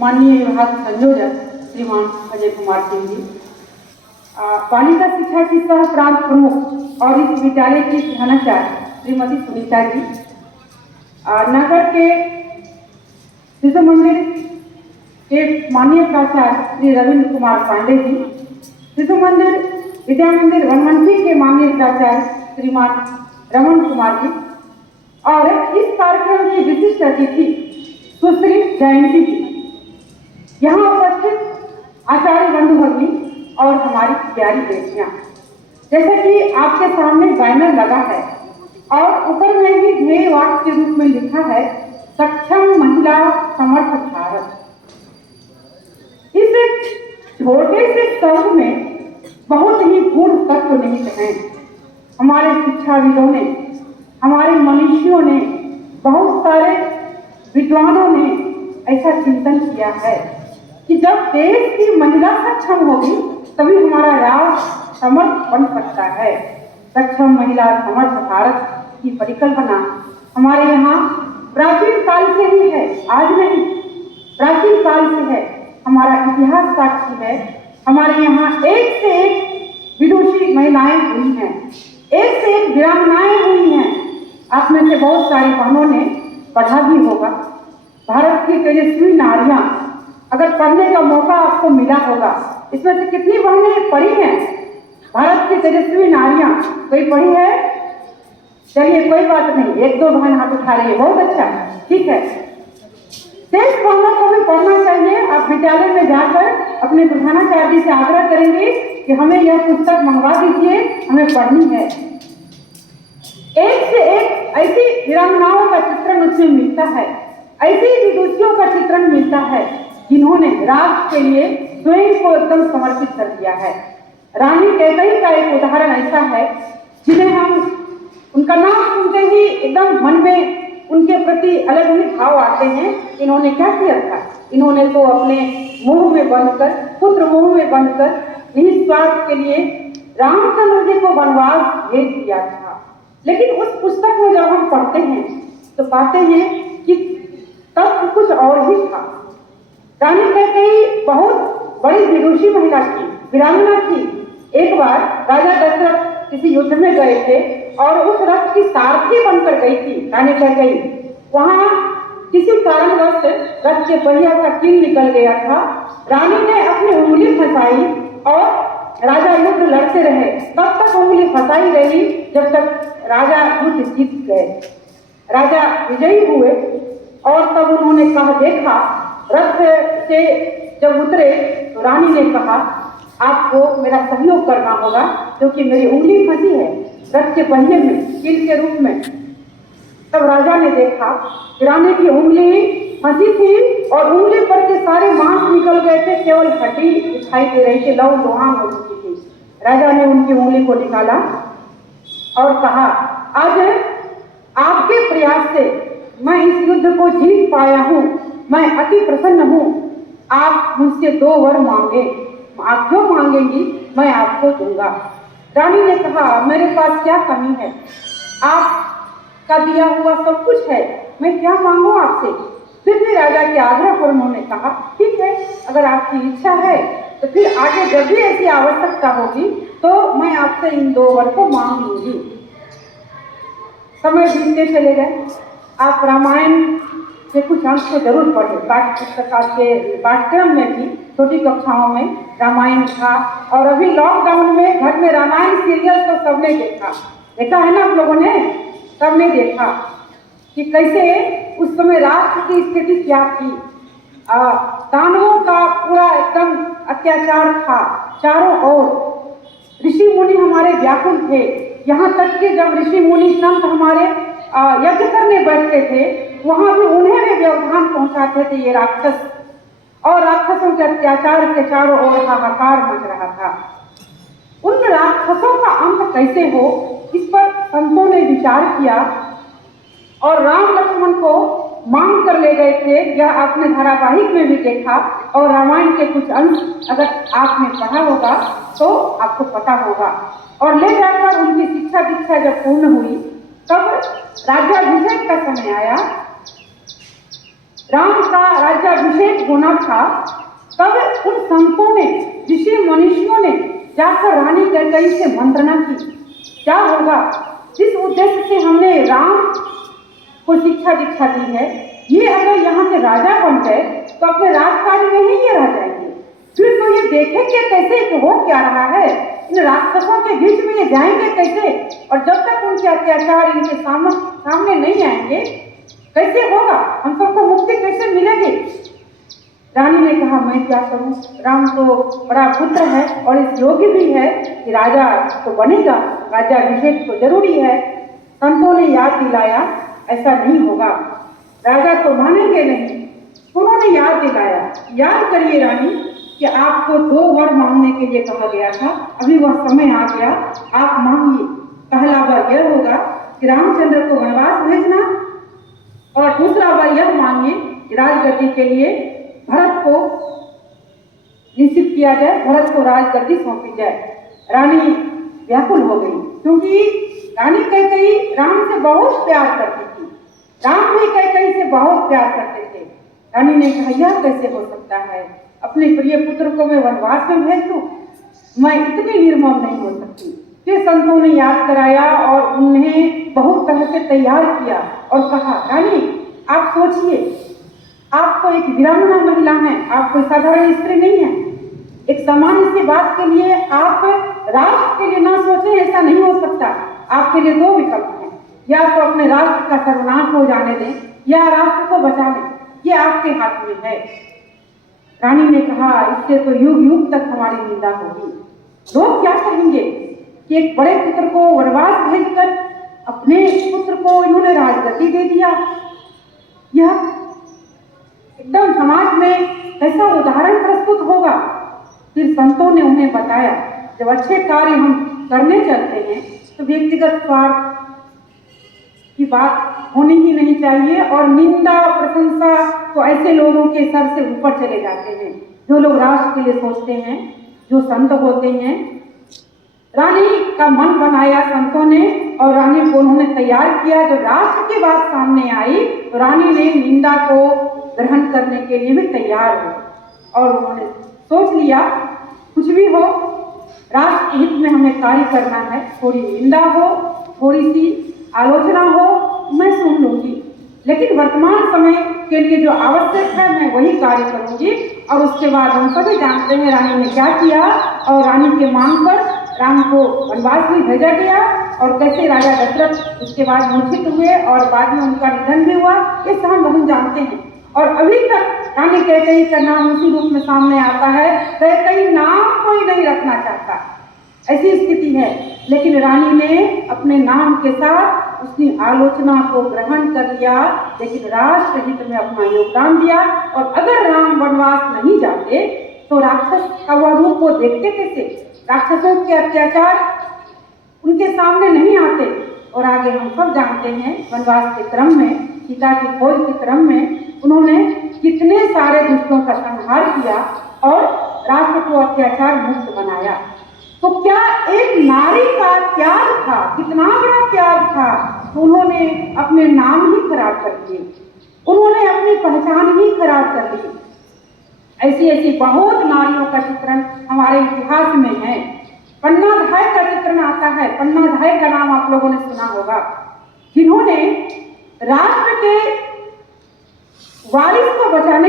माननीय विभाग संयोजक श्रीमान अजय कुमार सिंह जी, बालिका शिक्षा की सह प्रांत प्रमुख और इस विद्यालय की प्रधानाचार्य श्रीमती सुनीता जी, नगर के शिशु मंदिर के माननीय प्राचार्य श्री रविंद्र कुमार पांडे जी, शिशु मंदिर विद्या मंदिर वनमंत्री के माननीय प्राचार्य श्रीमान रमन कुमार जी, और इस कार्यक्रम की विशिष्ट अतिथि सुश्री जयंती जी, यहाँ उपस्थित आचार्य बंधु भगिनी और हमारी प्यारी बेटियां। जैसे कि आपके सामने बैनर लगा है और ऊपर में ही ध्येय वाक्य के रूप में लिखा है, सक्षम महिला समर्थ भारत। इस छोटे से शब्द में बहुत ही पूर्ण तत्व निहित हैं। हमारे शिक्षाविदों ने, हमारे मनीषियों ने, बहुत सारे विद्वानों ने ऐसा चिंतन किया है कि जब देश की महिला सक्षम होगी तभी हमारा राष्ट्र समर्थ बन सकता है। सक्षम महिला समर्थ भारत की परिकल्पना हमारे यहाँ प्राचीन काल से ही है, आज नहीं, प्राचीन काल से है। हमारा इतिहास साक्षी है। हमारे यहाँ एक से एक विदुषी महिलाएं हुई हैं, एक से एक वीरांगनाएं हुई हैं। आप में से बहुत सारी बहनों ने पढ़ा भी होगा। भारत की तेजस्वी नारियां, अगर पढ़ने का मौका आपको मिला होगा, इसमें से कितनी बहनें पढ़ी हैं? भारत की तेजस्वी नारियां कोई पढ़ी है? चलिए कोई बात नहीं, एक दो बहन हाथ उठा रही है, बहुत अच्छा, ठीक है। शेष बहनों को भी पढ़ना चाहिए। आप विद्यालय में जाकर अपने प्रधानाचार्य जी से आग्रह करेंगे कि हमें यह पुस्तक मंगवा दीजिए, हमें पढ़नी है। एक से एक ऐसी वीरांगनाओं का चित्रण उसमें मिलता है, ऐसी विदुषियों का चित्रण मिलता है जिन्होंने राष्ट्र के लिए स्वयं को एकदम समर्पित कर दिया है। रानी कैकेयी का एक उदाहरण ऐसा है जिन्हें हम उनका नाम सुनते ही एकदम मन में उनके प्रति अलग ही भाव आते हैं। इन्होंने क्या किया था? इन्होंने तो अपने मुंह में बंधकर, पुत्र मुंह में बंधकर निस्वार्थ के लिए रामचंद्र जी को वनवास भेज दिया था। लेकिन उस पुस्तक में जब हम पढ़ते हैं तो पाते हैं कि तब कुछ और ही था। रानी कैकेयी बहुत बड़ी विदुषी महिला थी, वीरांगना थी। एक बार राजा दशरथ किसी युद्ध में गए थे और उस रथ की सारथी बनकर गई थी रानी कैकेयी। वहां किसी कारणवश रथ के पहिया का कील निकल गया था। रानी ने अपनी उंगली फंसाई और राजा युद्ध लड़ते रहे। तब तक उंगली फंसाई रही जब तक राजा युद्ध जीत गए। राजा विजयी हुए और तब उन्होंने कहा, देखा रथ से जब उतरे तो रानी ने कहा, आपको मेरा सहयोग करना होगा क्योंकि मेरी उंगली फंसी है रथ के पहिए में कील के रूप में। तब राजा ने देखा कि रानी की उंगली फंसी थी और उंगली पर के सारे मांस निकल गए थे, केवल हड्डी दिखाई दे रही थी, लहू लुहान हो चुकी थी। राजा ने उनकी उंगली को निकाला और कहा, आज आपके प्रयास से मैं इस युद्ध को जीत पाया हूँ, मैं अति प्रसन्न हूँ। आप मुझसे 2 वर मांगे, आप जो मांगेंगी मैं आपको दूंगा। रानी ने कहा, मेरे पास क्या कमी है? आपका दिया हुआ सब कुछ है, मैं क्या मांगू आपसे? फिर भी राजा के आग्रह पर उन्होंने कहा, ठीक है, अगर आपकी इच्छा है तो फिर आगे जब भी ऐसी आवश्यकता होगी तो मैं आपसे इन 2 वर को मांग लूंगी। समय बीतते चले गए। आप रामायण के कुछ अंश को जरूर पढ़े। पाठ्य पुस्तक के पाठ्यक्रम में भी छोटी कक्षाओं में रामायण था और अभी लॉकडाउन में घर में रामायण सीरियल तो सबने देखा है ना? आप लोगों ने सबने देखा कि कैसे उस समय राष्ट्र की स्थिति क्या थी। दानवों का पूरा एकदम अत्याचार था चारों ओर। ऋषि मुनि हमारे व्याकुल थे, यहाँ तक कि जब ऋषि मुनि संत हमारे यज्ञ करने बैठते थे वहां भी उन्हें भी व्यवधान पहुंचाते थे ये राक्षस, और राक्षसों के अत्याचार के चारों ओर हाहाकार मच रहा था। उन राक्षसों का अंत कैसे हो, इस पर संतों ने विचार किया और राम लक्ष्मण को मांग कर ले गए थे। यह आपने धारावाहिक में भी देखा और रामायण के कुछ अंश अगर आपने पढ़ा होगा तो आपको पता होगा। और ले जाकर उनकी शिक्षा दीक्षा जब पूर्ण हुई तब राज्याभिषेक का समय आया। राम का राज्याभिषेक होना था, तब उन संतों ने, ऋषि मनीषियों ने जाकर रानी कैकेयी से मंत्रणा की, क्या होगा जिस उद्देश्य से हमने राम को शिक्षा दीक्षा दी है, ये अगर यहाँ के राजा बन गए तो अपने राजकाज में ही ये रह जाएंगे। फिर तो ये देखेंगे कैसे कि हो क्या रहा है, इन राक्षसों के बीच में ये जाएंगे कैसे, और जब तक उनके अत्याचार इनके सामने नहीं आएंगे कैसे होगा, हम सबको मुक्ति कैसे मिलेगी। रानी ने कहा मैं क्या करूं, राम तो बड़ा पुत्र है और इस योग्य भी है कि राजा तो बनेगा, राज्याभिषेक तो जरूरी है। संतों ने याद दिलाया ऐसा नहीं होगा, राजा तो मानेंगे नहीं। उन्होंने याद दिलाया, याद करिए रानी कि आपको 2 वर मांगने के लिए कहा गया था, अभी वह समय आ गया, आप मांगिए। पहला वर यह होगा कि रामचंद्र को वनवास भेजना, और दूसरा वर यह मांगिए कि राजगद्दी के लिए भरत को निश्चित किया जाए, भरत को राजगद्दी सौंपी जाए। रानी व्याकुल हो गई, क्योंकि रानी कैकेयी राम से बहुत प्यार करती थी, राम भी कैकेयी से बहुत प्यार करते थे। रानी ने कहा यह कैसे हो सकता है, अपने प्रिय पुत्र को मैं वनवास में भेज दूं, मैं इतनी निर्मम नहीं हो सकती। फिर संतों ने याद कराया और उन्हें बहुत तरह से तैयार किया और कहा रानी आप सोचिए, आप तो एक वीरांगना महिला हैं, आप कोई साधारण स्त्री नहीं है। एक सामान्य सी बात के लिए आप राष्ट्र के लिए ना सोचें, ऐसा नहीं हो सकता। आपके लिए 2 विकल्प हैं, या तो अपने राष्ट्र का सर्वनाश हो जाने दें या राष्ट्र को बचा लें, ये आपके हाथ में है। रानी ने कहा इससे तो युग युग तक हमारी निंदा होगी, लोग क्या कहेंगे कि एक बड़े पुत्र को वनवास भेजकर अपने पुत्र को इन्होंने राजगद्दी दे दिया। यह एकदम समाज में ऐसा उदाहरण प्रस्तुत होगा। फिर संतों ने उन्हें बताया जब अच्छे कार्य हम करने चलते हैं तो व्यक्तिगत स्वार्थ की बात होनी ही नहीं चाहिए, और निंदा प्रशंसा तो ऐसे लोगों के सर से ऊपर चले जाते हैं जो लोग राष्ट्र के लिए सोचते हैं, जो संत होते हैं। रानी का मन बनाया संतों ने और रानी को उन्होंने तैयार किया। जब राष्ट्र की बात सामने आई तो रानी ने निंदा को ग्रहण करने के लिए भी तैयार हो, और उन्होंने सोच लिया कुछ भी हो राष्ट्र हित में हमें कार्य करना है, थोड़ी निंदा हो, थोड़ी सी आलोचना हो, मैं सुन लूंगी, लेकिन वर्तमान समय के लिए जो आवश्यक है मैं वही कार्य करूंगी। और उसके बाद हम सभी जानते हैं रानी ने क्या किया, और रानी के मांग पर राम को वनवास में भेजा गया, और कैसे राजा दशरथ उसके बाद मूर्छित हुए और बाद में उनका निधन भी हुआ, ये सब हम जानते हैं। और अभी तक रानी कैकेयी का नाम उसी रूप में सामने आता है, कैकेयी नाम कोई नहीं रखना चाहता, ऐसी स्थिति है। लेकिन रानी ने अपने नाम के साथ उसकी आलोचना को ग्रहण कर लिया, लेकिन राष्ट्र हित में अपना योगदान दिया। और अगर राम वनवास नहीं जाते तो राक्षस का वह रूप वो देखते कैसे, राक्षसों के अत्याचार उनके सामने नहीं आते। और आगे हम सब जानते हैं वनवास के क्रम में, सीता की खोज के क्रम में उन्होंने कितने सारे दुष्टों का संहार किया और राष्ट्र को अत्याचार मुक्त बनाया। तो क्या एक नारी का त्याग था, कितना बड़ा त्याग था, तो उन्होंने अपने नाम ही खराब कर दिए, उन्होंने अपनी पहचान ही खराब कर दी। ऐसी ऐसी बहुत नारियों का चित्रण हमारे इतिहास में है। पन्नाधाय का चित्रण आता है, पन्नाधाय का नाम आप लोगों ने सुना होगा, जिन्होंने राष्ट्र के वारिस को बचाने